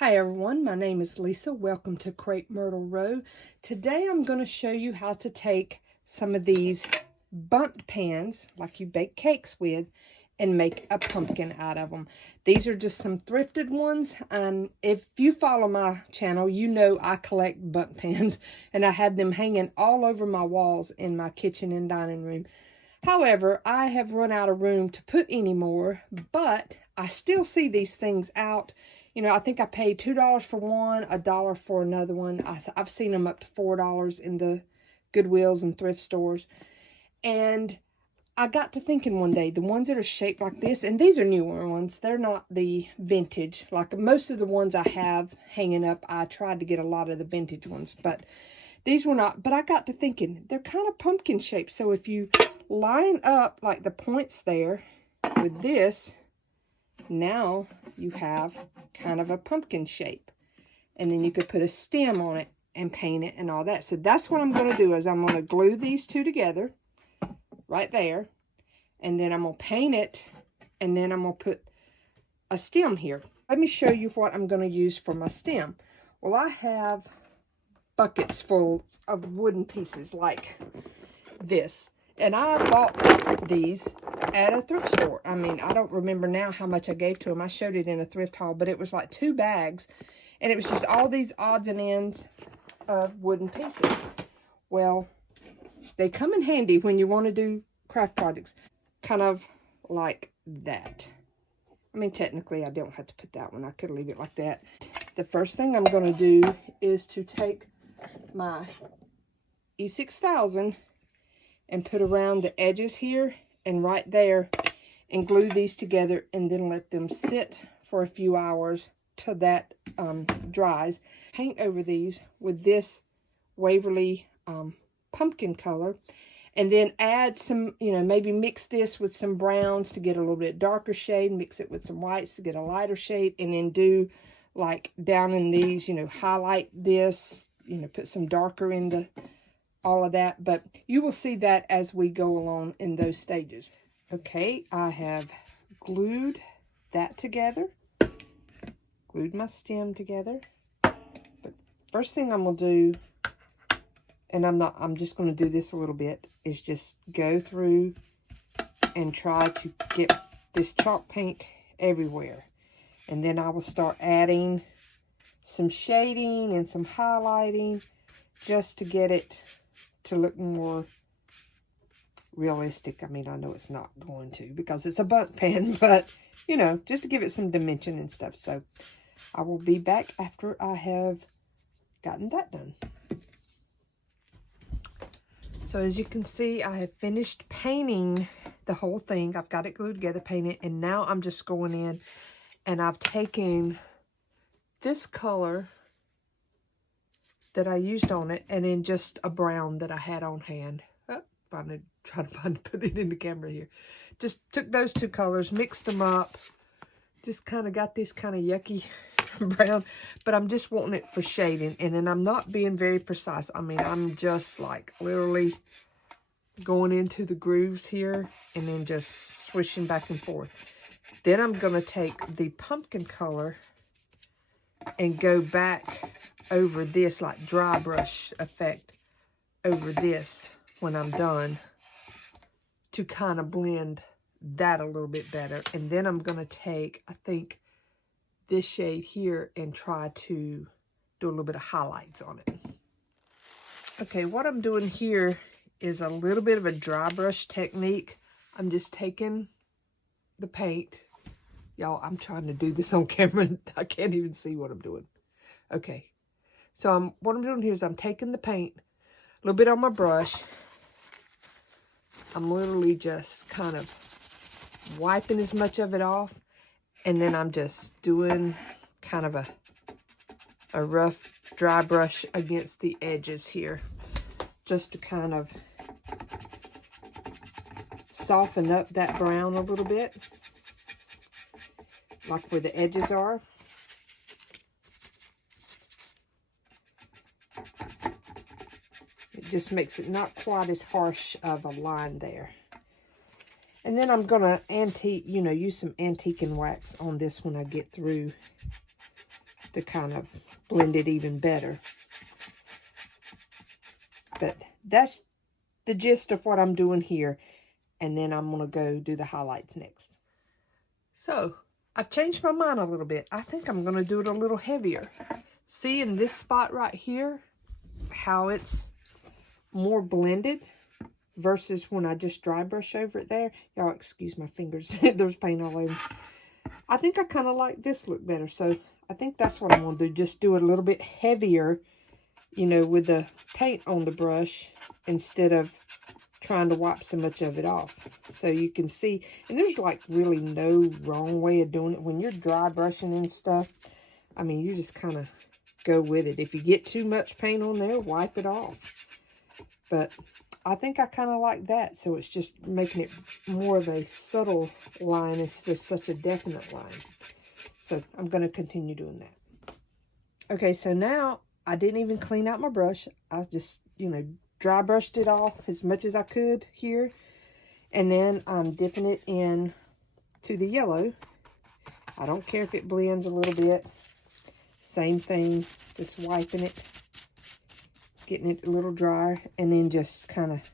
Hi everyone, my name is Lisa. Welcome to Crepe Myrtle Row. Today I'm going to show you how to take some of these Bundt pans, like you bake cakes with, and make a pumpkin out of them. These are just some thrifted ones, and if you follow my channel, you know I collect Bundt pans, and I had them hanging all over my walls in my kitchen and dining room. However, I have run out of room to put any more, but I still see these things out. You know, I think I paid $2 for one, $1 for another one. I've seen them up to $4 in the Goodwills and thrift stores. And I got to thinking one day, the ones that are shaped like this, and these are newer ones, they're not the vintage. Like most of the ones I have hanging up, I tried to get a lot of the vintage ones, but these were not. But I got to thinking, they're kind of pumpkin shaped. So if you line up like the points there with this, now you have kind of a pumpkin shape, and then you could put a stem on it and paint it and all that. So that's what I'm going to do, is I'm going to glue these two together right there, and then I'm going to paint it, and then I'm going to put a stem here. Let me show you what I'm going to use for my stem. Well, I have buckets full of wooden pieces like this, and I bought these at a thrift store. I mean, I don't remember now how much I gave to them. I showed it in a thrift haul, but it was like 2 bags, and it was just all these odds and ends of wooden pieces. Well, they come in handy when you want to do craft projects, kind of like that. I mean, technically, I don't have to put that one. I could leave it like that. The first thing I'm going to do is to take my E6000 and put around the edges here and right there, and glue these together, and then let them sit for a few hours till that dries. Paint over these with this Waverly pumpkin color, and then add some, you know, maybe mix this with some browns to get a little bit darker shade, mix it with some whites to get a lighter shade, and then do like down in these, you know, highlight this, you know, put some darker in the all of that. But you will see that as we go along in those stages. Okay, I have glued that together, glued my stem together. But first thing I'm going to do, and I'm just going to do this a little bit, is just go through and try to get this chalk paint everywhere. And then I will start adding some shading and some highlighting just to get it to look more realistic. I mean, I know it's not going to because it's a Bundt pan, but, you know, just to give it some dimension and stuff. So I will be back after I have gotten that done. So as you can see, I have finished painting the whole thing. I've got it glued together, painted, and now I'm just going in and I've taken this color that I used on it, and then just a brown that I had on hand. Oh, I'm trying to put it in the camera here. Just took those two colors, mixed them up, just kind of got this kind of yucky brown, but I'm just wanting it for shading, and then I'm not being very precise. I mean, I'm just like literally going into the grooves here and then just swishing back and forth. Then I'm going to take the pumpkin color and go back over this, like dry brush effect over this when I'm done, to kind of blend that a little bit better. And then I'm going to take, I think, this shade here and try to do a little bit of highlights on it. Okay, what I'm doing here is a little bit of a dry brush technique. I'm just taking the paint. Y'all, I'm trying to do this on camera. I can't even see what I'm doing. Okay. So what I'm doing here is I'm taking the paint, a little bit on my brush. I'm literally just kind of wiping as much of it off. And then I'm just doing kind of a rough dry brush against the edges here, just to kind of soften up that brown a little bit, like where the edges are. It just makes it not quite as harsh of a line there. And then I'm going to use some antique and wax on this when I get through to kind of blend it even better. But that's the gist of what I'm doing here. And then I'm going to go do the highlights next. So, I've changed my mind a little bit. I think I'm going to do it a little heavier. See in this spot right here, how it's more blended versus when I just dry brush over it there. Y'all excuse my fingers. There's paint all over. I think I kind of like this look better. So, I think that's what I'm going to do. Just do it a little bit heavier, you know, with the paint on the brush instead of trying to wipe so much of it off. So you can see, and there's like really no wrong way of doing it. When you're dry brushing and stuff, I mean, you just kind of go with it. If you get too much paint on there, wipe it off. But I think I kind of like that. So it's just making it more of a subtle line instead of such a definite line. So I'm going to continue doing that. Okay, so now I didn't even clean out my brush. I just, you know, dry brushed it off as much as I could here. And then I'm dipping it in to the yellow. I don't care if it blends a little bit. Same thing, just wiping it, getting it a little drier, and then just kind of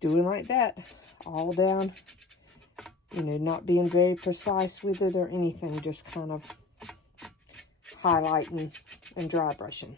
doing like that all down. You know, not being very precise with it or anything, just kind of highlighting and dry brushing.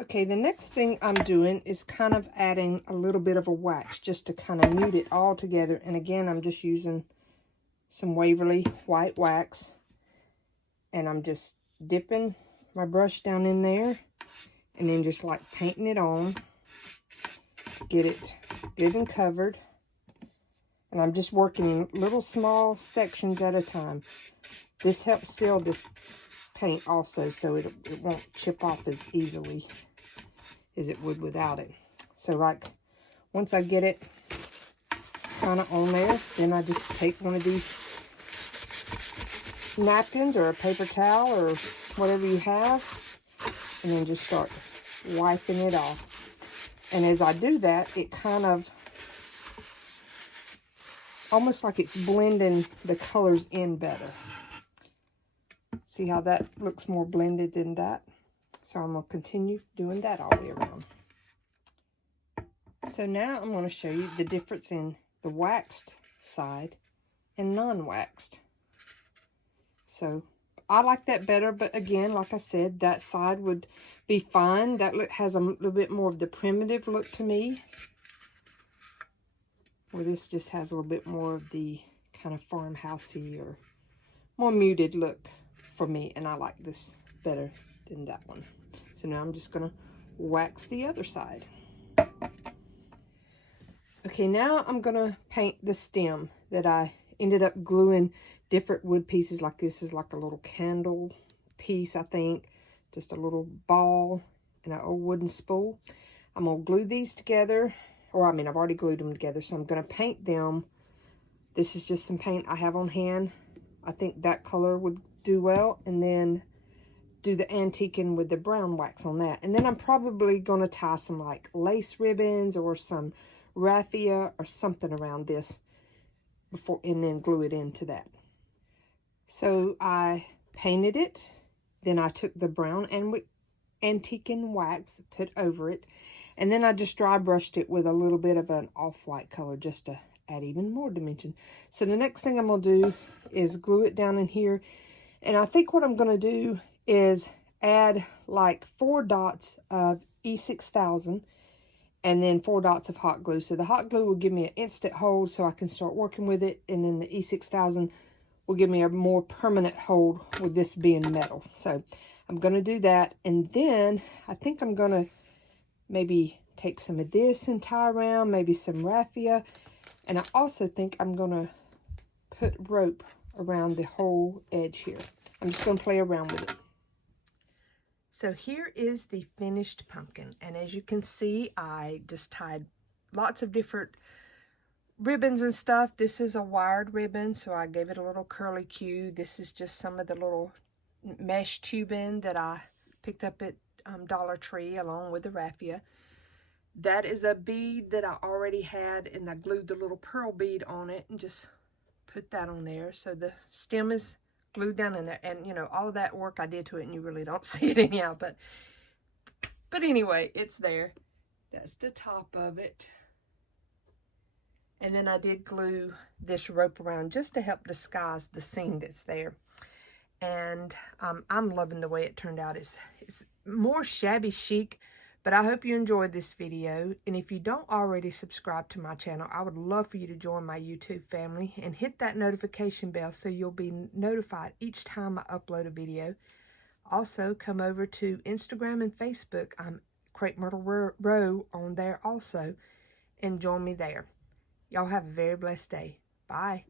Okay, the next thing I'm doing is kind of adding a little bit of a wax just to kind of mute it all together. And again, I'm just using some Waverly white wax. And I'm just dipping my brush down in there and then just like painting it on. Get it good and covered. And I'm just working in little small sections at a time. This helps seal this paint also, so it won't chip off as easily as it would without it. So like once I get it kind of on there, then I just take one of these napkins or a paper towel or whatever you have, and then just start wiping it off. And as I do that, it kind of almost like it's blending the colors in better. See how that looks more blended than that? So I'm going to continue doing that all the way around. So now I'm going to show you the difference in the waxed side and non-waxed. So I like that better, but again, like I said, that side would be fine. That look has a little bit more of the primitive look to me, where this just has a little bit more of the kind of farmhousey or more muted look for me, and I like this better than that one. So now I'm just going to wax the other side. Okay, now I'm going to paint the stem that I ended up gluing different wood pieces. Like this is like a little candle piece, I think. Just a little ball and an old wooden spool. I'm going to glue these together. Or, I mean, I've already glued them together. So I'm going to paint them. This is just some paint I have on hand. I think that color would do well. And then do the antiquing with the brown wax on that. And then I'm probably going to tie some like lace ribbons or some raffia or something around this before, and then glue it into that. So I painted it. Then I took the brown and antiquing wax, put over it. And then I just dry brushed it with a little bit of an off-white color just to add even more dimension. So the next thing I'm going to do is glue it down in here. And I think what I'm going to do is add like 4 dots of E6000 and then 4 dots of hot glue. So the hot glue will give me an instant hold so I can start working with it. And then the E6000 will give me a more permanent hold with this being metal. So I'm going to do that. And then I think I'm going to maybe take some of this and tie around, maybe some raffia. And I also think I'm going to put rope around the whole edge here. I'm just going to play around with it. So here is the finished pumpkin. And as you can see, I just tied lots of different ribbons and stuff. This is a wired ribbon, so I gave it a little curly cue. This is just some of the little mesh tubing that I picked up at Dollar Tree along with the raffia. That is a bead that I already had, and I glued the little pearl bead on it and just put that on there. So the stem is glued down in there. And, you know, all of that work I did to it, and you really don't see it anyhow. But anyway, it's there. That's the top of it. And then I did glue this rope around just to help disguise the seam that's there. And I'm loving the way it turned out. It's more shabby chic, but I hope you enjoyed this video. And if you don't already subscribe to my channel, I would love for you to join my YouTube family and hit that notification bell so you'll be notified each time I upload a video. Also, come over to Instagram and Facebook. I'm Crepe Myrtle Row on there also, and join me there. Y'all have a very blessed day. Bye.